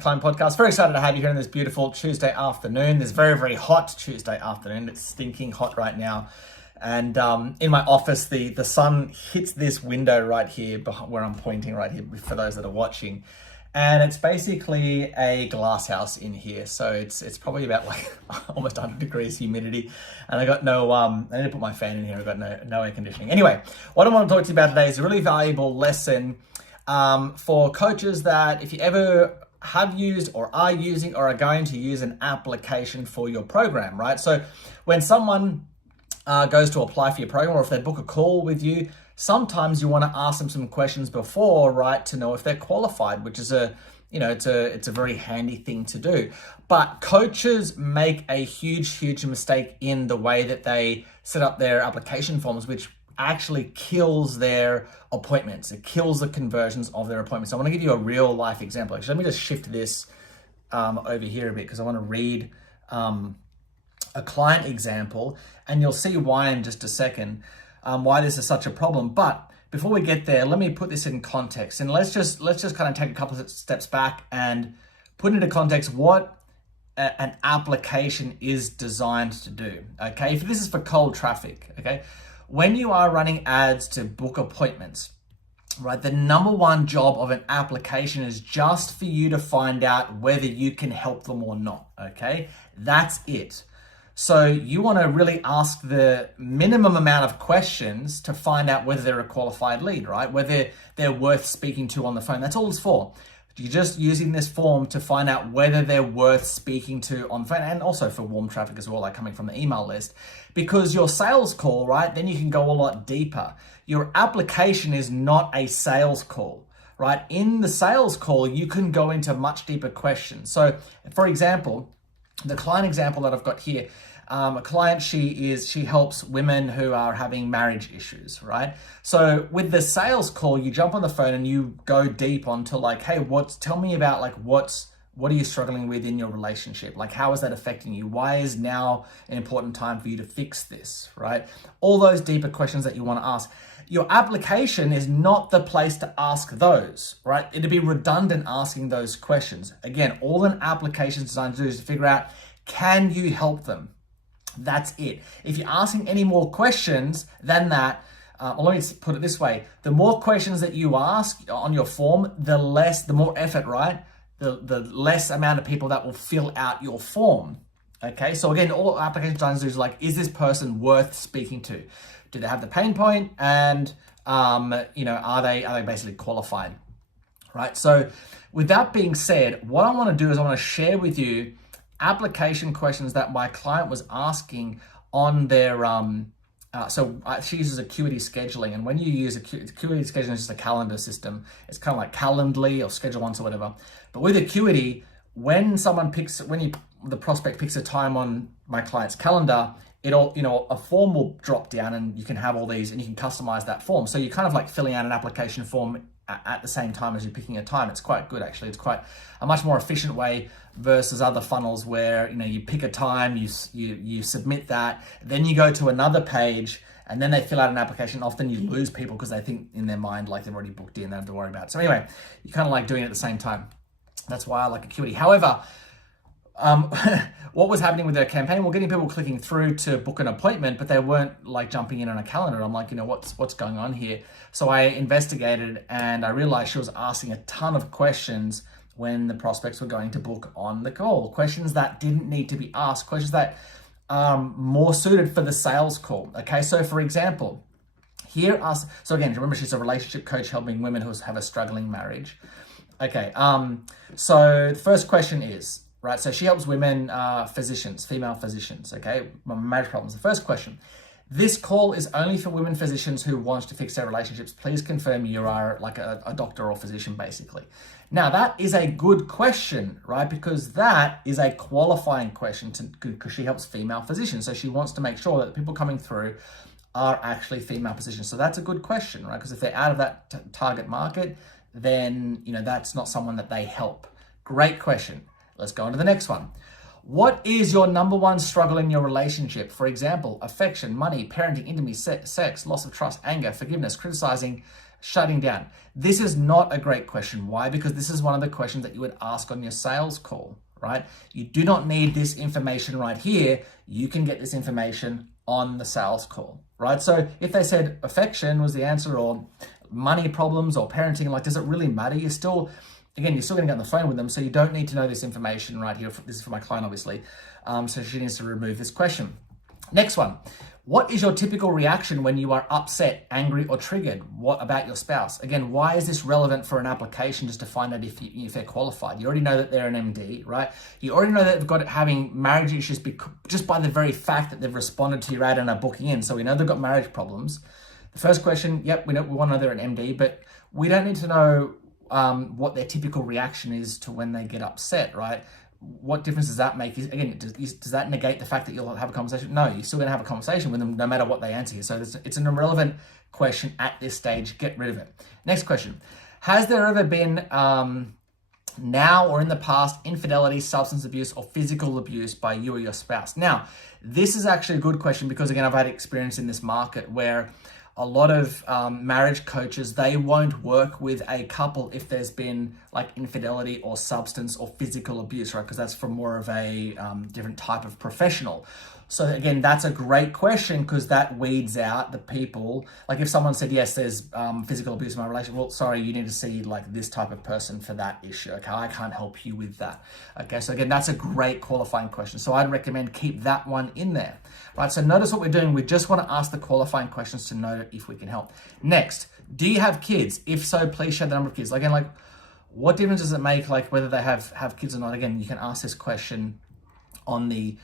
Climb Podcast. Very excited to have you here on this beautiful Tuesday afternoon. This very, very hot Tuesday afternoon. It's stinking hot right now. And in my office, the sun hits this window right here where I'm pointing right here for those that are watching. And it's basically a glass house in here. So it's probably about like almost 100 degrees humidity. And I got no, I need to put my fan in here. I've got no air conditioning. Anyway, what I want to talk to you about today is a really valuable lesson for coaches that if you ever have used or are using or are going to use an application for your program, right? So when someone goes to apply for your program, or if they book a call with you, sometimes you want to ask them some questions before, right, to know if they're qualified, which is it's a very handy thing to do. But coaches make a huge mistake in the way that they set up their application forms, which actually kills their appointments. It kills the conversions of their appointments. I want to give you a real life example. Actually, let me just shift this over here a bit because I want to read a client example, and you'll see why in just a second, why this is such a problem. But before we get there, let me put this in context, and let's just kind of take a couple of steps back and put into context what an application is designed to do. Okay, if this is for cold traffic, okay. When you are running ads to book appointments, right, the number one job of an application is just for you to find out whether you can help them or not, okay? That's it. So you want to really ask the minimum amount of questions to find out whether they're a qualified lead, right? Whether they're worth speaking to on the phone. That's all it's for. You're just using this form to find out whether they're worth speaking to on phone, and also for warm traffic as well, like coming from the email list. Because your sales call, right, then you can go a lot deeper. Your application is not a sales call, right? In the sales call, you can go into much deeper questions. So for example, the client example that I've got here, a client, she helps women who are having marriage issues, right? So with the sales call, you jump on the phone and you go deep onto like, hey, tell me about like what are you struggling with in your relationship? Like, how is that affecting you? Why is now an important time for you to fix this, right? All those deeper questions that you want to ask. Your application is not the place to ask those, right? It'd be redundant asking those questions. Again, all an application is designed to do is to figure out, can you help them? That's it. If you're asking any more questions than that, let me put it this way, the more questions that you ask on your form, the more effort, right? The less amount of people that will fill out your form. Okay, so again, all application design do is like, is this person worth speaking to? Do they have the pain point? And are they basically qualified? Right. So with that being said, what I want to do is I want to share with you application questions that my client was asking on their she uses Acuity scheduling, and when you use Acuity scheduling, is just a calendar system. It's kind of like Calendly or Schedule Once or whatever. But with Acuity, when the prospect picks a time on my client's calendar, a form will drop down and you can have all these and you can customize that form. So you're kind of like filling out an application form at the same time as you're picking a time. It's quite good, actually. It's quite a much more efficient way versus other funnels where, you pick a time, you submit that, then you go to another page and then they fill out an application. Often you lose people because they think in their mind, like they've already booked in, they don't have to worry about it. So anyway, you kind of like doing it at the same time. That's why I like Acuity. However, what was happening with their campaign? Well, getting people clicking through to book an appointment, but they weren't like jumping in on a calendar. I'm like, what's going on here? So I investigated and I realized she was asking a ton of questions when the prospects were going to book on the call. Questions that didn't need to be asked, questions that are more suited for the sales call. Okay, so for example, so again, remember she's a relationship coach helping women who have a struggling marriage. Okay, so the first question is, right, so she helps women, female physicians, okay, marriage problems. The first question, this call is only for women physicians who want to fix their relationships. Please confirm you are like a doctor or physician, basically. Now, that is a good question, right, because that is a qualifying question because she helps female physicians. So she wants to make sure that the people coming through are actually female physicians. So that's a good question, right, because if they're out of that target market, then, that's not someone that they help. Great question. Let's go on to the next one. What is your number one struggle in your relationship? For example, affection, money, parenting, intimacy, sex, loss of trust, anger, forgiveness, criticizing, shutting down. This is not a great question. Why? Because this is one of the questions that you would ask on your sales call, right? You do not need this information right here. You can get this information on the sales call, right? So if they said affection was the answer, or money problems, or parenting, like, does it really matter? You're still going to get on the phone with them, so you don't need to know this information right here. This is for my client, obviously. So she needs to remove this question. Next one. What is your typical reaction when you are upset, angry, or triggered? What about your spouse? Again, why is this relevant for an application, just to find out if they're qualified? You already know that they're an MD, right? You already know that they've got having marriage issues just by the very fact that they've responded to your ad and are booking in. So we know they've got marriage problems. The first question, yep, we want to know they're an MD, but we don't need to know what their typical reaction is to when they get upset, right? What difference does that make? Again, does that negate the fact that you'll have a conversation? No, you're still going to have a conversation with them no matter what they answer you. So it's an irrelevant question at this stage. Get rid of it. Next question. Has there ever been, now or in the past, infidelity, substance abuse, or physical abuse by you or your spouse? Now, this is actually a good question because, again, I've had experience in this market where a lot of marriage coaches, they won't work with a couple if there's been like infidelity or substance or physical abuse, right? Because that's from more of a different type of professional. So again, that's a great question because that weeds out the people. Like if someone said, yes, there's physical abuse in my relationship, well, sorry, you need to see like this type of person for that issue. Okay, I can't help you with that. Okay, so again, that's a great qualifying question. So I'd recommend keep that one in there, right? So notice what we're doing. We just want to ask the qualifying questions to know if we can help. Next, do you have kids? If so, please share the number of kids. Again, like what difference does it make, like whether they have kids or not? Again, you can ask this question on the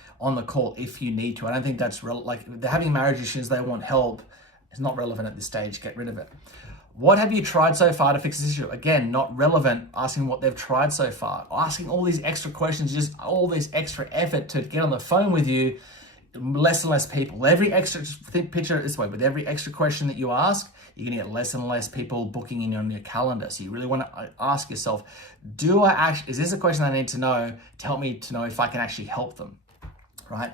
call if you need to. I don't think that's like they're having marriage issues, they want help. It's not relevant at this stage. Get rid of it. What have you tried so far to fix this issue? Again, not relevant. Asking what they've tried so far. Asking all these extra questions, just all this extra effort to get on the phone with you. Less and less people. Every extra, picture it this way, with every extra question that you ask, you're going to get less and less people booking in on your calendar. So you really want to ask yourself, is this a question I need to know to help me to know if I can actually help them, right?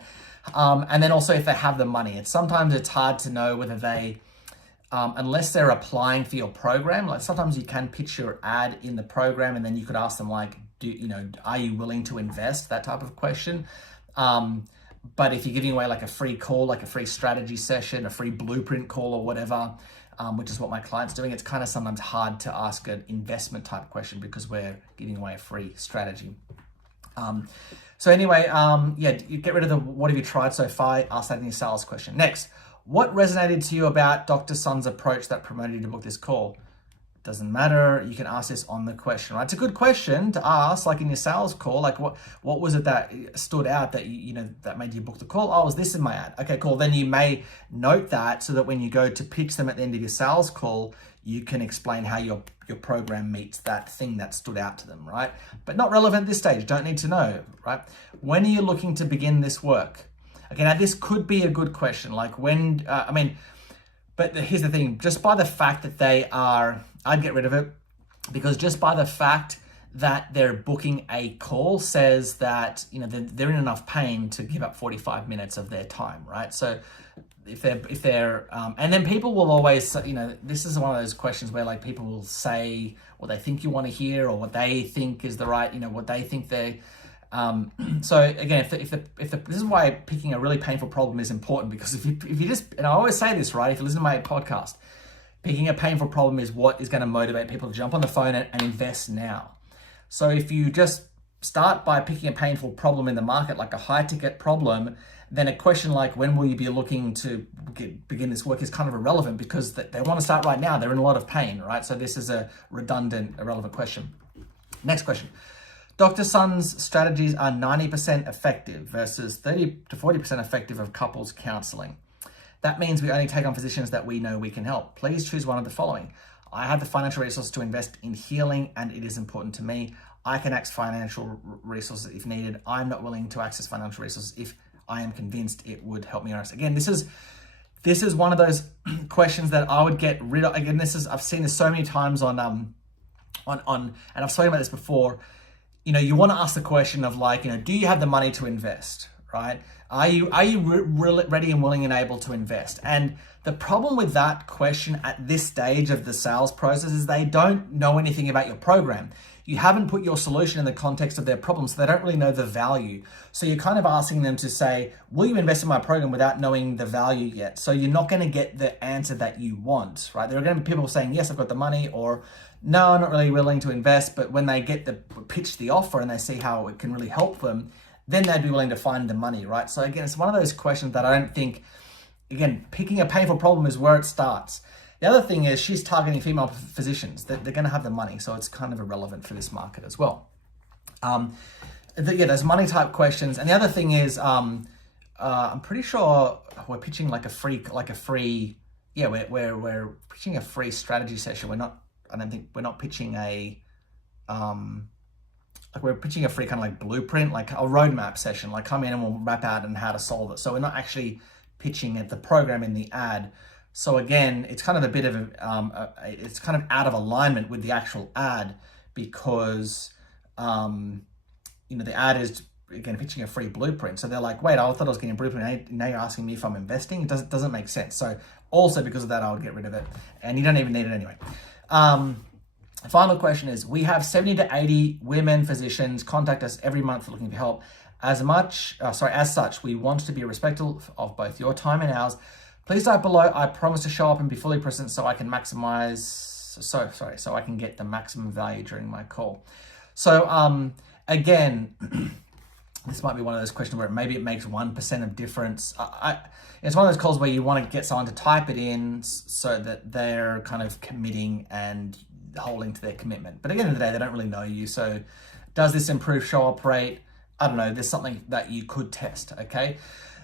And then also if they have the money. Sometimes it's hard to know whether they, unless they're applying for your program, like sometimes you can pitch your ad in the program and then you could ask them like, are you willing to invest? That type of question. But if you're giving away like a free call, like a free strategy session, a free blueprint call or whatever, which is what my client's doing, it's kind of sometimes hard to ask an investment type question because we're giving away a free strategy. So anyway, yeah, you get rid of the what have you tried so far, ask that in your sales question. Next, what resonated to you about Dr. Sun's approach that promoted you to book this call? Doesn't matter. You can ask this on the question, right? It's a good question to ask, like in your sales call, like what was it that stood out that that made you book the call? Oh, it was this in my ad. Okay, cool. Then you may note that so that when you go to pitch them at the end of your sales call, you can explain how your program meets that thing that stood out to them, right? But not relevant at this stage. Don't need to know, right? When are you looking to begin this work? Okay, now this could be a good question. Like when, but here's the thing, just by the fact that they are, I'd get rid of it because just by the fact that they're booking a call says that, they're in enough pain to give up 45 minutes of their time, right? So if they're, and then people will always, this is one of those questions where like people will say what they think you want to hear or what they think is the right, what they think they, so again, this is why picking a really painful problem is important because if you just, and I always say this, right? If you listen to my podcast, picking a painful problem is what is going to motivate people to jump on the phone and invest now. So if you just start by picking a painful problem in the market, like a high ticket problem, then a question like when will you be looking to begin this work is kind of irrelevant because they want to start right now. They're in a lot of pain, right? So this is a redundant, irrelevant question. Next question. Dr. Sun's strategies are 90% effective versus 30 to 40% effective of couples counseling. That means we only take on physicians that we know we can help. Please choose one of the following. I have the financial resources to invest in healing and it is important to me. I can access financial resources if needed. I'm not willing to access financial resources if I am convinced it would help me or us. Again, this is one of those questions that I would get rid of. Again, I've seen this so many times on and I've spoken about this before. You want to ask the question of like, do you have the money to invest? right? Are you ready and willing and able to invest? And the problem with that question at this stage of the sales process is they don't know anything about your program. You haven't put your solution in the context of their problem, so they don't really know the value. So you're kind of asking them to say, will you invest in my program without knowing the value yet? So you're not going to get the answer that you want, right? There are going to be people saying, yes, I've got the money, or no, I'm not really willing to invest. But when they get the pitch the offer and they see how it can really help them, then they'd be willing to find the money, right? So again, it's one of those questions that I don't think, again, picking a painful problem is where it starts. The other thing is she's targeting female physicians. They're going to have the money, so it's kind of irrelevant for this market as well. There's money type questions. And the other thing is, I'm pretty sure we're pitching we're pitching a free strategy session. We're not pitching we're pitching a free kind of like blueprint, like a roadmap session, like come in and we'll map out and how to solve it. So we're not actually pitching at the program in the ad. So again, it's kind of a bit of it's kind of out of alignment with the actual ad because, the ad is, again, pitching a free blueprint. So they're like, wait, I thought I was getting a blueprint. Now you're asking me if I'm investing. It doesn't make sense. So also because of that, I would get rid of it. And you don't even need it anyway. Final question is, we have 70 to 80 women physicians contact us every month looking for help. As such, we want to be respectful of both your time and ours. Please type below, I promise to show up and be fully present so I can so I can get the maximum value during my call. So again, this might be one of those questions where maybe it makes 1% of difference. It's one of those calls where you want to get someone to type it in so that they're kind of committing and holding to their commitment. But at the end of the day, they don't really know you. So does this improve show up rate? I don't know. There's something that you could test, okay?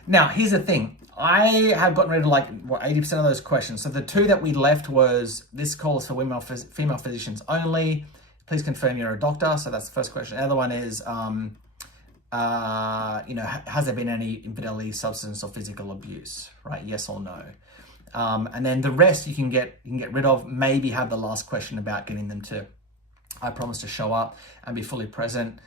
Now, here's the thing. I have gotten rid of 80% of those questions. So the two that we left was, this call is for female physicians only. Please confirm you're a doctor. So that's the first question. The other one is, has there been any infidelity, substance or physical abuse, right? Yes or no. And then the rest you can get rid of. Maybe have the last question about getting them to, I promise to show up and be fully present.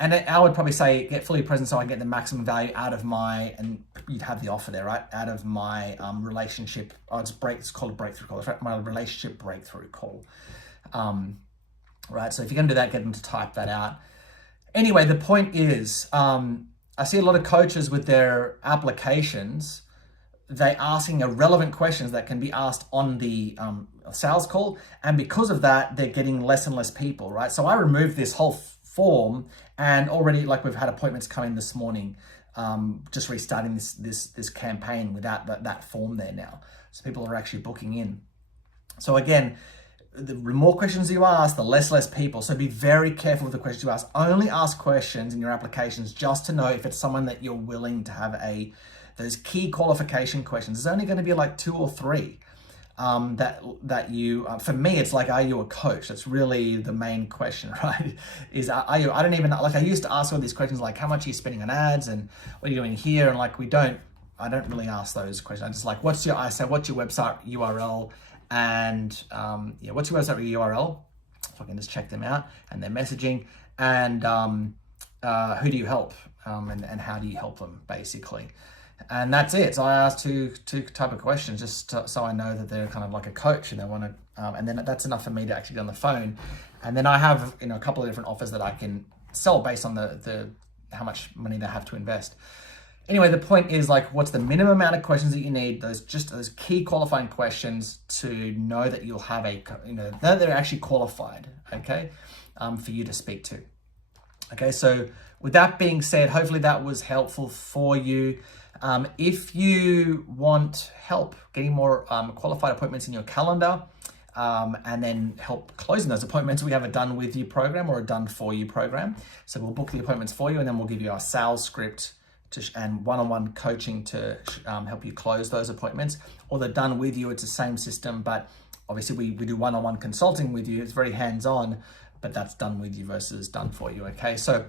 And I would probably say get fully present so I can get the maximum value out of my, and you'd have the offer there, right? Out of my relationship. It's called a breakthrough call. It's my relationship breakthrough call. Right. So if you're going to do that, get them to type that out. Anyway, the point is, I see a lot of coaches with their applications, they asking irrelevant questions that can be asked on the sales call. And because of that, they're getting less and less people, right? So I removed this whole form, and already we've had appointments come in this morning, just restarting this campaign without that form there now. So people are actually booking in. So again, the more questions you ask, the less people. So be very careful with the questions you ask. Only ask questions in your applications just to know if it's someone that you're willing to have those key qualification questions. There's only going to be 2 or 3 that you, for me, it's are you a coach? That's really the main question, right? Is are you, I don't even, I used to ask all these questions how much are you spending on ads and what are you doing here? And I don't really ask those questions. I just what's your website URL? And what's your website URL? So I can just check them out and their messaging, and who do you help, and how do you help them, basically. And that's it. So I asked two type of questions just so I know that they're kind of like a coach and they want to, and then that's enough for me to actually get on the phone. And then I have a couple of different offers that I can sell based on the how much money they have to invest. Anyway, the point is what's the minimum amount of questions that you need? Those key qualifying questions to know that you'll have that they're actually qualified, okay, for you to speak to. Okay, so with that being said, hopefully that was helpful for you. If you want help getting more qualified appointments in your calendar, and then help closing those appointments, we have a done with you program or a done for you program. So we'll book the appointments for you, and then we'll give you our sales script and one-on-one coaching to help you close those appointments. Or the done with you, it's the same system, but obviously we do one-on-one consulting with you. It's very hands-on, but that's done with you versus done for you. Okay, so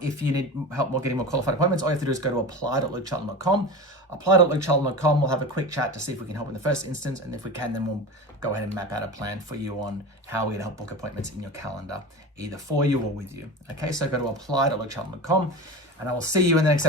if you need help getting more qualified appointments, all you have to do is go to apply.lukechatham.com. apply.lukecheldon.com. We'll have a quick chat to see if we can help in the first instance. And if we can, then we'll go ahead and map out a plan for you on how we're going to help book appointments in your calendar, either for you or with you. Okay, so go to apply.lukecheldon.com, and I will see you in the next episode.